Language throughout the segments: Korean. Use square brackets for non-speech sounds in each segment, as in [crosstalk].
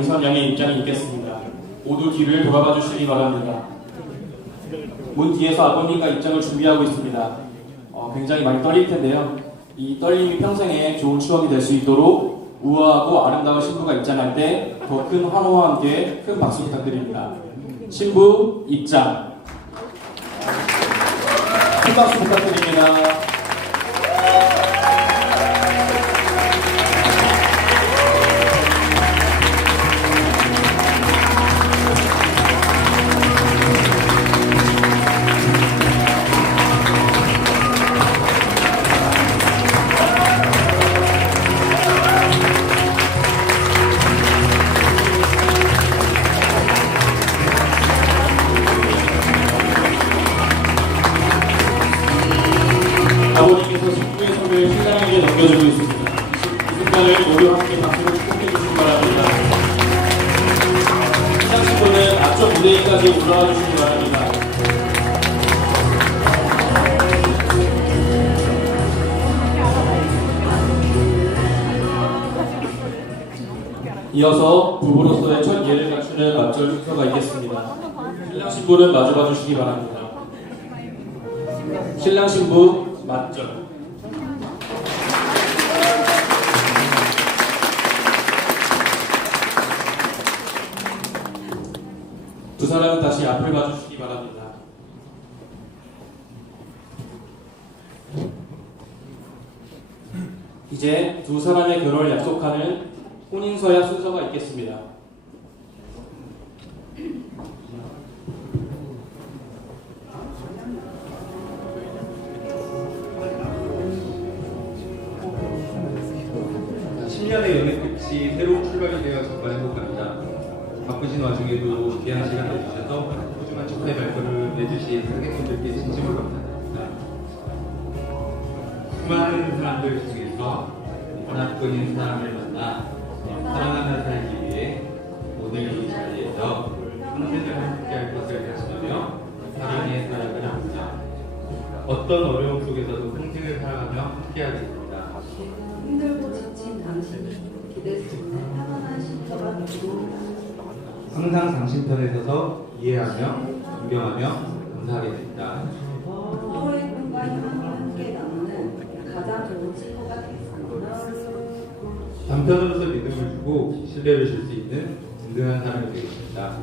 양미선 양의 입장이 있겠습니다. 모두 뒤를 돌아봐 주시기 바랍니다. 문 뒤에서 아버님과 입장을 준비하고 있습니다. 어, 굉장히 많이 떨릴 텐데요. 이 떨림이 평생에 좋은 추억이 될 수 있도록 우아하고 아름다운 신부가 입장할 때 더 큰 환호와 함께 큰 박수 부탁드립니다. 신부 입장. 큰 박수 부탁드립니다. 이어서 부부로서의 첫 예를 갖추는 맞절 순서가 있겠습니다. 신랑 신부는 마주봐 주시기 바랍니다. 신랑 신부 맞절. 두 사람은 다시 앞을 봐주시기 바랍니다. 이제 두 사람의 결혼을 약속하는 혼인서야 순서가 있겠습니다. 자, 10년의 연애 끝이 새로운 출발이 되어 정말 행복합니다. 바쁘신 와중에도 귀한 시간 내주셔서 소중한 축하의 발걸음을 내주신 사객분들께 진심으로 감사드립니다. 수많은 사람들 중에서 하나뿐인 사람을 만나 어떤 어려움 속에서도 평생을 살아가며 함께하겠습니다. 힘들고 지친 당신이 기댈 수 있는 편안한 쉼터가 되고 항상 당신 편에 서서 이해하며 존경하며 감사하겠습니다. 서로의 꿈과 희망을 함께 나누는 가장 좋은 친구가 되겠습니다. 남편으로서 믿음을 주고 신뢰를 줄 수 있는 든든한 사람이 되겠습니다.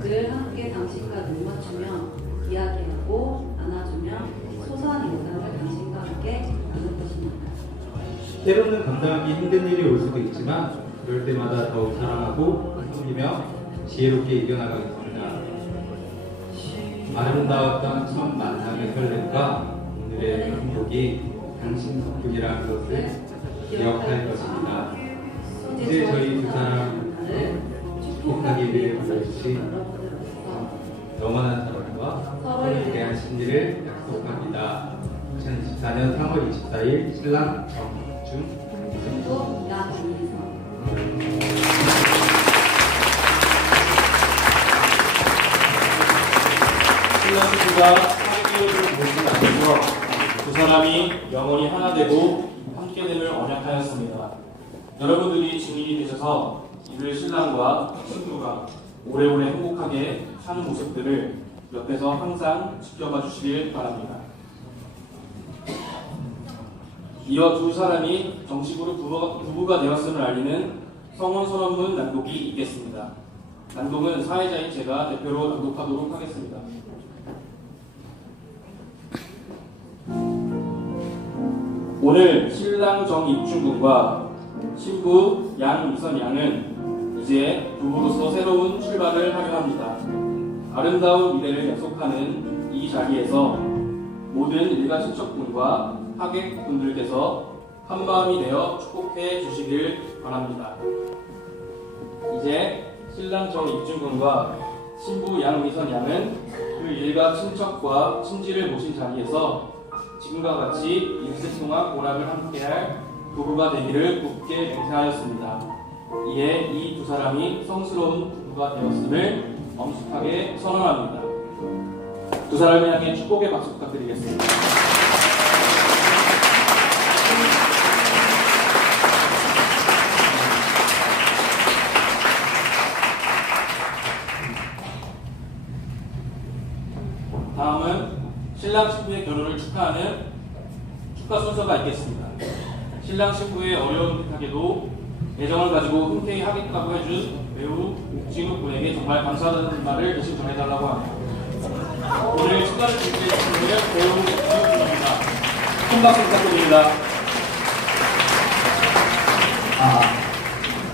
늘 함께 당신과 눈 맞추며 이야기하고 소소한 일상을 당신과 함께 나눌 것입니다. 때로는 감당하기 힘든 일이 올 수도 있지만 그럴 때마다 더욱 사랑하고 섬기며 지혜롭게 이겨나가겠습니다. 아름다웠던 첫 만남의 설렘과 오늘의 행복이 당신 덕분이라는 것을 기억할 것입니다. 이제 저희 두 사람을 축복하기 위해 불러주신 영원한 대한 신리를 약속합니다. 2024년 3월 24일 신랑 정중 또 양이성 신랑 신부가 사귀기를 모시지 않고서 두 사람이 영원히 하나 되고 함께됨을 언약하였습니다. 여러분들이 증인이 되셔서 이들 신랑과 신부가 오래오래 행복하게 사는 모습들을 옆에서 항상 지켜봐 주시길 바랍니다. 이어 두 사람이 정식으로 부부가, 부부가 되었음을 알리는 성원 선언문 낭독이 있겠습니다. 낭독은 사회자인 제가 대표로 낭독하도록 하겠습니다. 오늘 신랑 정입춘 군과 신부 양미선 양은 이제 부부로서 새로운 출발을 하려 합니다. 아름다운 미래를 약속하는 이 자리에서 모든 일가 친척분과 하객분들께서 한 마음이 되어 축복해 주시길 바랍니다. 이제 신랑 정입춘 군과 신부 양미선 양은 그 일가 친척과 친지를 모신 자리에서 지금과 같이 일생 동안 고락을 함께할 부부가 되기를 굳게 맹세하였습니다. 이에 이 두 사람이 성스러운 부부가 되었음을 엄숙하게 선언합니다. 두 사람을 향해 축복의 박수 부탁드리겠습니다. 다음은 신랑 신부의 결혼을 축하하는 축하 순서가 있겠습니다. 신랑 신부의 어려운 듯하게도 애정을 가지고 흔쾌히 하겠다고 해준 배우 옥진우 군에게 정말 감사하다는 말을 대신 전해달라고 합니다. 오늘 축하를 드리게 해주신 분은 배우 옥진우 군입니다. 큰 박수 부탁드립니다. 아,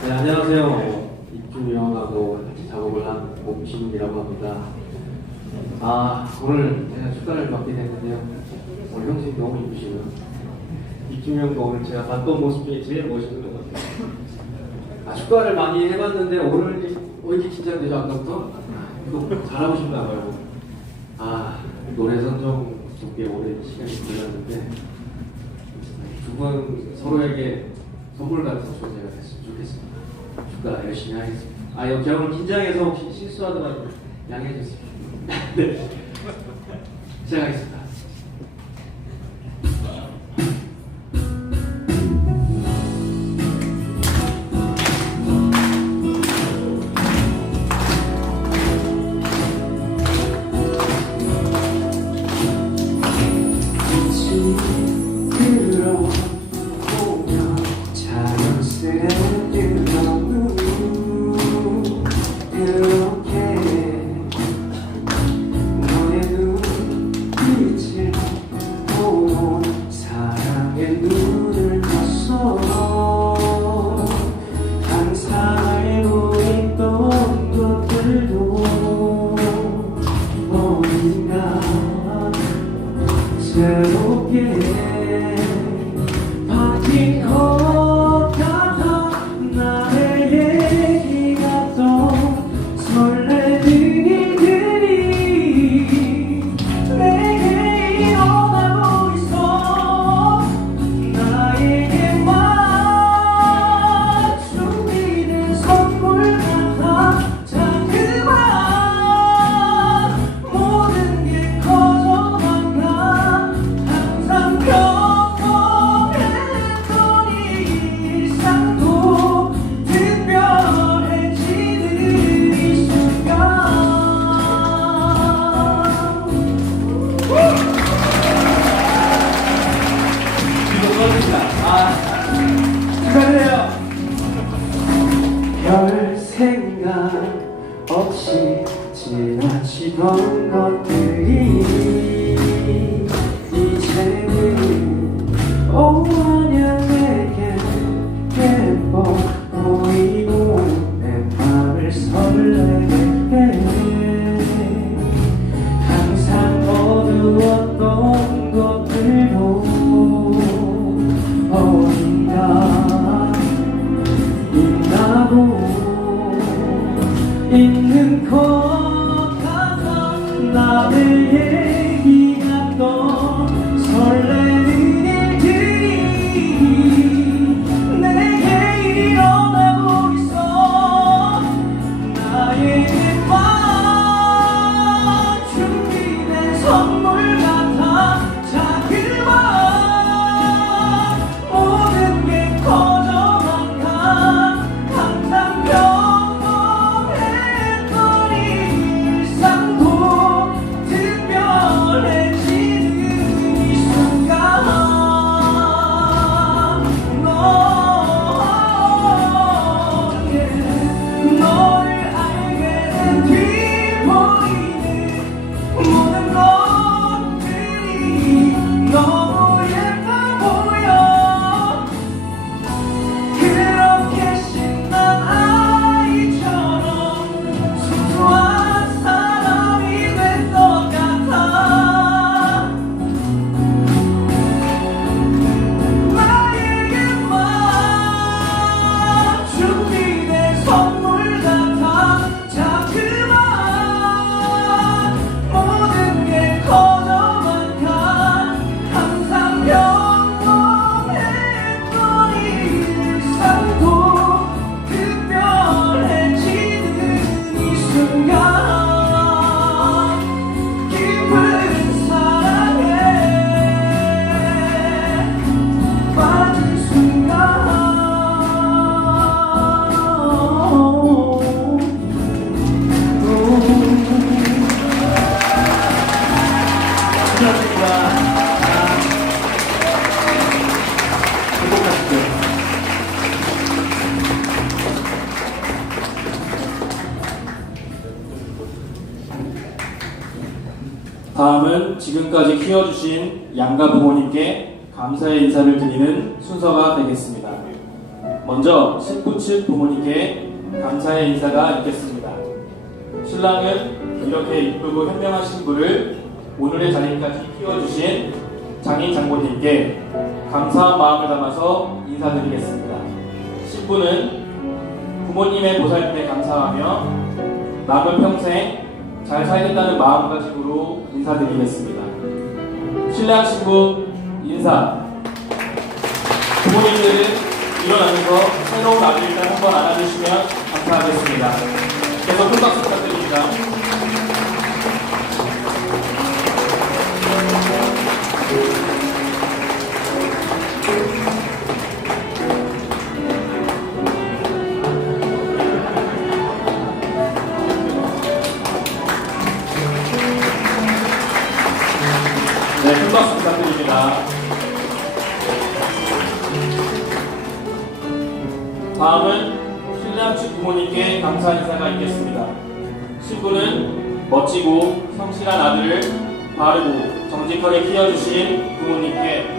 네, 안녕하세요. 입주 형하고 같이 작업을 한 옥진욱이라고 합니다. 아, 오늘 제가 축가를 받게 됐는데요. 오늘 형수님 너무 이쁘시고요. 입주 형도 오늘 제가 봤던 모습 중에 제일 멋있는 것 같아요. 아, 축가를 많이 해봤는데 오늘 왠지 긴장되죠, 아까부터? 또 잘하고 싶나 봐요. 아, 노래 선정 두개 오랜 시간이 걸렸는데 두 분 서로에게 선물 같은 존재가 됐으면 좋겠습니다. 축가 열심히 하겠습니다. 아, 여기 오늘 긴장해서 혹시 실수하더라도 양해해 주세요. [laughs] 네. 시작하겠습니다. 다음은 지금까지 키워주신 양가 부모님께 감사의 인사를 드리는 순서가 되겠습니다. 먼저 신부 측 부모님께 감사의 인사가 있겠습니다. 신랑은 이렇게 이쁘고 현명한 신부를 오늘의 자리까지 키워주신 장인 장모님께 감사한 마음을 담아서 인사드리겠습니다. 신부는 부모님의 보살핌에 감사하며 남은 평생 잘 살겠다는 마음가짐으로 인사드리겠습니다. 신랑 신부 인사. 부모님들은 일어나면서 새로운 아들 일단 한번 안아주시면 감사하겠습니다. 계속 큰 박수 부탁드립니다. 바르고 정직하게 키워주신 부모님께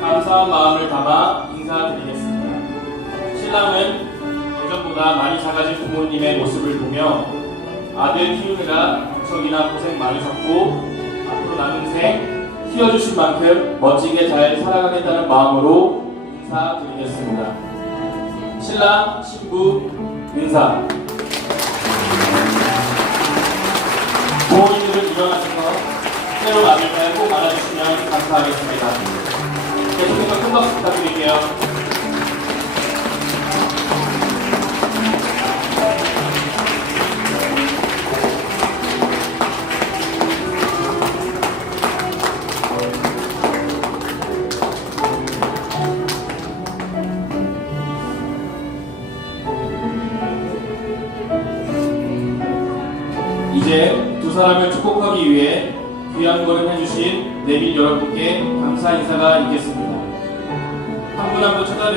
감사한 마음을 담아 인사드리겠습니다. 신랑은 예전보다 많이 작아진 부모님의 모습을 보며 아들 키우느라 무척이나 고생 많으셨고 앞으로 남은 생 키워주신 만큼 멋지게 잘 살아가겠다는 마음으로 인사드리겠습니다. 신랑, 신부, 인사. 부모님들은 일어나셔서 새로운 아들을 꼭 안아주시면 감사하겠습니다. 계속해서 큰 박수 부탁드릴게요.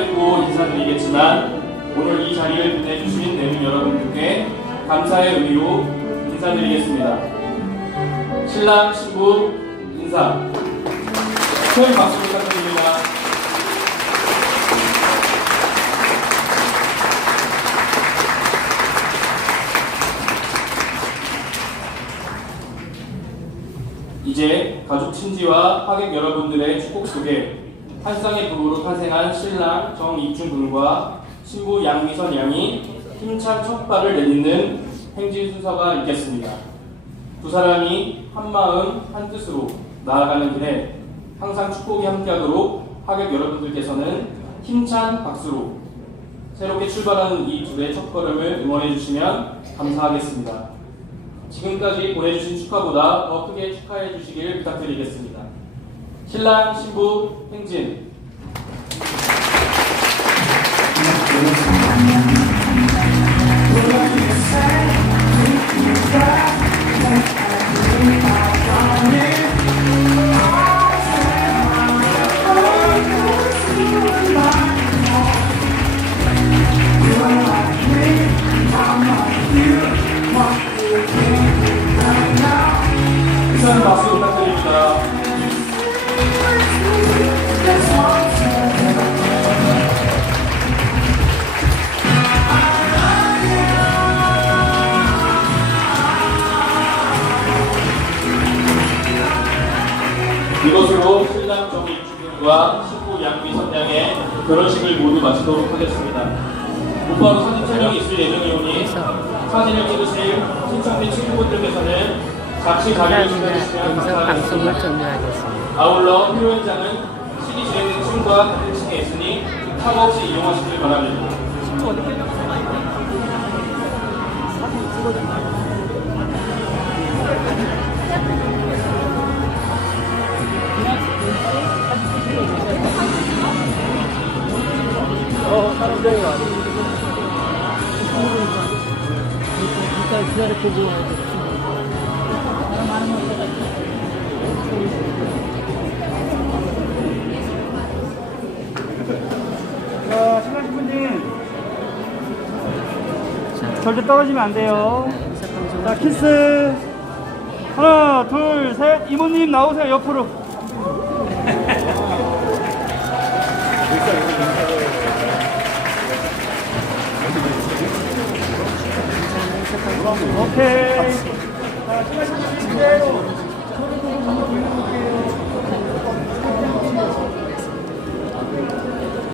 찾아뵙고 인사드리겠지만 오늘 이 자리를 빛내주신 내빈 여러분께 감사의 의미로 인사드리겠습니다. 신랑 신부 인사. 큰 박수 부탁드립니다. 이제 가족 친지와 하객 여러분들의 축복 속에 한 쌍의 부부로 탄생한 신랑 정입준 군과 신부 양미선 양이 힘찬 첫 발을 내딛는 행진 순서가 있겠습니다. 두 사람이 한 마음 한 뜻으로 나아가는 길에 항상 축복이 함께하도록 하객 여러분들께서는 힘찬 박수로 새롭게 출발하는 이 둘의 첫걸음을 응원해 주시면 감사하겠습니다. 지금까지 보내주신 축하보다 더 크게 축하해 주시길 부탁드리겠습니다. 신랑 신부 행진 마치도록 하겠습니다. 곧바로 사진 촬영이 있을 예정이 오니 사진을 찍으실 신청된 친구분들께서는 같이 방송을 감사하겠습니다. 종료하겠습니다. 아울러 표현장은 CD 진행된 층과 같은 층에 있으니 사고 없이 이용하시길 바랍니다. 자, 신랑 신부님. 절 대 떨어지면 안 돼요. 자. 키스. 하나, 둘, 셋. 이모님 나오세요, 옆으로. 오케이. 자.